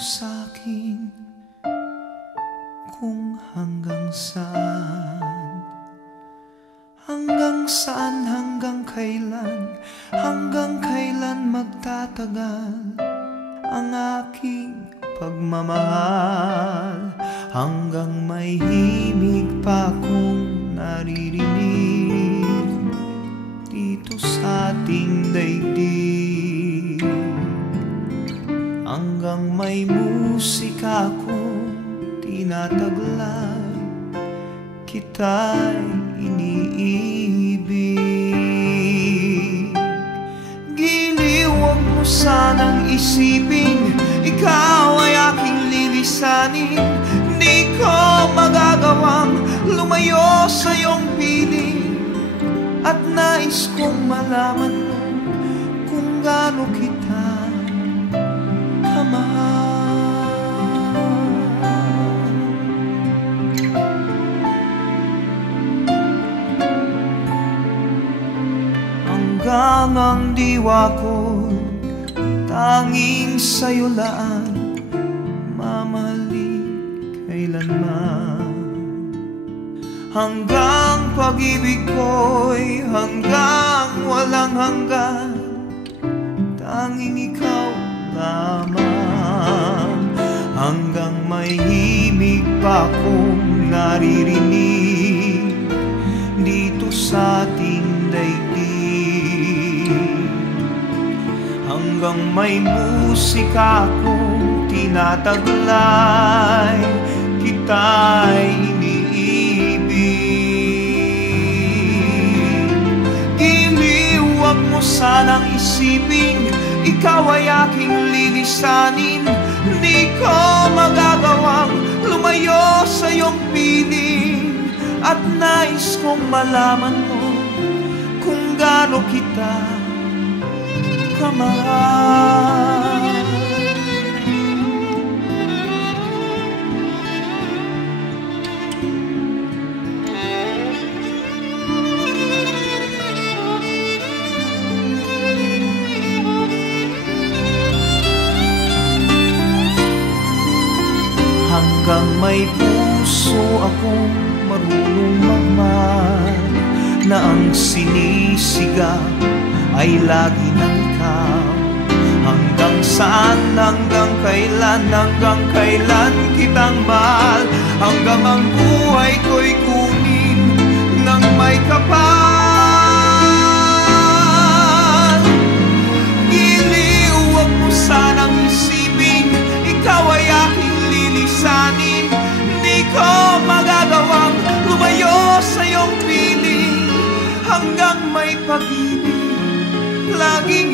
sa'kin kung hanggang saan, hanggang kailan magtatagal ang aking pagmamahal, hanggang may himig pa akong naririnig dito sa ating daigdig, hanggang may musika akong tinataglay, kita'y iniibig. Giliw, huwag mo sanang isipin ikaw ay aking lilisanin. Di ko magagawang lumayo sa iyong piling, at nais kong malaman mo kung gaano kita kamahal. Hanggang ang diwa ko tanging sa'yo laan, mamahalin kailanman. Hanggang pag-ibig ko'y hanggang walang hanggan, tanging ikaw lamang. Hanggang may himig pa akong naririnig dito sa ating daigdig, hanggang may musika akong tinataglay, kita'y iniibig. Giliw, huwag mo sanang isipin ikaw ay aking lilisanin. Di ko magagawang lumayo sa iyong piling, at nais kong malaman mo kung gaano kita kamahal. Hanggang may puso akong marunong magmahal, na ang sinisigaw ay lagi ng ikaw. Hanggang saan, hanggang kailan kitang mahal, hanggang ang buhay ko'y kunin ng may kapal. Giliw, huwag mo sanang isipin ikaw ay aking lilisanin. Di ko magagawang lumayo sa iyong piling, hanggang may pag-ibig laging